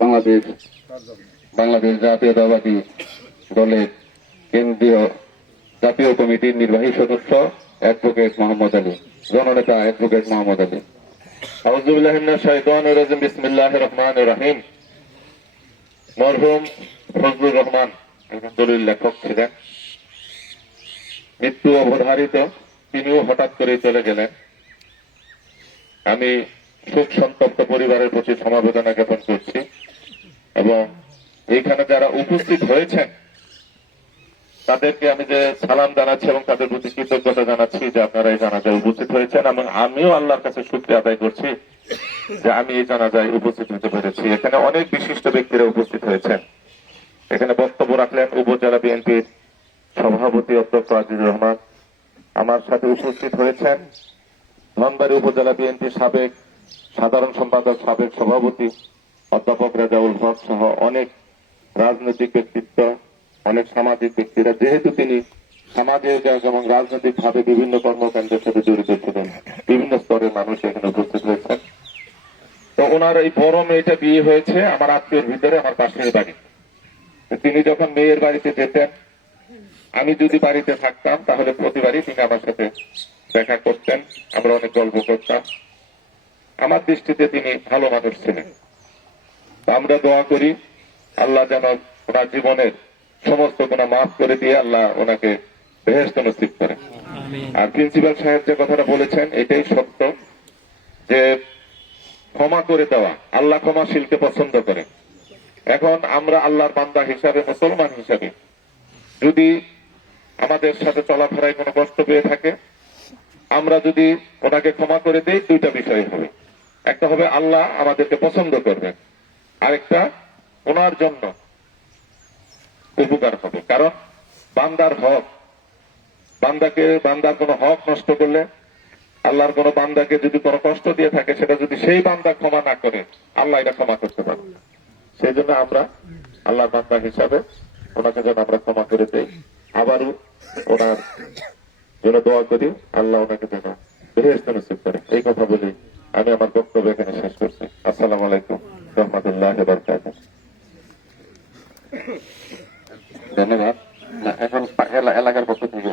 বাংলাদেশ বাংলাদেশ জাতীয়তাবাদী দলের কেন্দ্রীয় জাতীয় কমিটির নির্বাহী সদস্য অ্যাডভোকেট মোহাম্মদ আলী, জননেতা অ্যাডভোকেট মোহাম্মদ আলী। আউযু বিল্লাহি মিনাশ শাইতানির রাজিম। বিসমিল্লাহির রহমানির রহিম। মরহুম ফজলুর রহমান একজন দলিল লেখক ছিলেন, মৃত্যু অবধারিত। তিনিও হঠাৎ করে চলে গেলেন। আমি শোক সন্তপ্ত পরিবারের প্রতি সমবেদনা জ্ঞাপন করছি এবং এইখানে যারা উপস্থিত হয়েছেন তাদেরকে আমি যে সালাম জানাচ্ছি এবং তাদের প্রতি কৃতজ্ঞতা জানাচ্ছি যে আপনারা এই জানাজায় উপস্থিত হয়েছেন, এবং আমিও আল্লাহর কাছে শুকরিয়া আদায় করছি যে আমি এই জানাজায় উপস্থিত হতে পেরেছি। এখানে অনেক বিশিষ্ট ব্যক্তিরা উপস্থিত হয়েছেন। এখানে বক্তব্য রাখলেন উপজেলা বিএনপির সভাপতি অধ্যক্ষ আজিজুর রহমান। আমার সাথে উপস্থিত হয়েছেন ধনবাড়ী উপজেলা বিএনপির সাবেক সাধারণ সম্পাদক, সাবেক সভাপতি অধ্যাপক রেজাউল হক সহ অনেক রাজনৈতিক ব্যক্তিত্ব, অনেক সামাজিক ব্যক্তিরা। যেহেতু তিনি সামাজিক এবং রাজনৈতিক ভাবে বিভিন্ন কর্মকাণ্ডের সাথে জড়িত ছিলেন, বিভিন্ন স্তরের মানুষ এখানে উপস্থিত হয়েছেন। তো ওনার এই বড় মেয়েটা বিয়ে হয়েছে আমার আত্মীয়ের ভিতরে, আমার পাশের বাড়ি। তিনি যখন মেয়ের বাড়িতে যেতেন, আমি যদি বাড়িতে থাকতাম তাহলে প্রতিবারই তিনি আমার সাথে দেখা করতেন, আমরা অনেক গল্প করতাম। আমার দৃষ্টিতে তিনি ভালো মানুষ ছিলেন। আমরা দোয়া করি আল্লাহ যেন ওনার জীবনের সমস্ত গুনাহ মাফ করে দিয়ে আল্লাহ ওনাকে বেহেশত নসিব করেন। আর প্রিন্সিপাল সাহেব যে কথাটা বলেছেন এটাই সত্য, যে ক্ষমা করে দেওয়া, আল্লাহ ক্ষমাশীলকে পছন্দ করেন। এখন আমরা আল্লাহর বান্দা হিসাবে, মুসলমান হিসাবে যদি আমাদের সাথে চলাফেরায় কোনো কষ্ট পেয়ে থাকে, আমরা যদি ওনাকে ক্ষমা করে দেই, দুইটা বিষয় হবে। একটা হবে আল্লাহ আমাদেরকে পছন্দ করবেন, আরেকটা ওনার জন্য উপকার হবে। কারণ বান্দার হক, বান্দার কোনো হক নষ্ট করলে, আল্লাহর কোনো বান্দাকে যদি কোনো কষ্ট দিয়ে থাকে, সেটা যদি সেই বান্দা ক্ষমা না করে, আল্লাহ এটা ক্ষমা করতে পারে। সেই জন্য আমরা আল্লাহর বান্দা হিসাবে ওনাকে যেন আমরা ক্ষমা করে দেই, আবারও ওনার জন্য দোয়া করি আল্লাহ ওনাকে যেন বেহেশত নসিব করে। এই কথা বলি আমি আমার বক্তব্য এখানে শেষ করছি। আসসালামু আলাইকুম রহমতুল্লাহ বারাকাতুহু। ধন্যবাদ। এখন এলাকার পক্ষ থেকে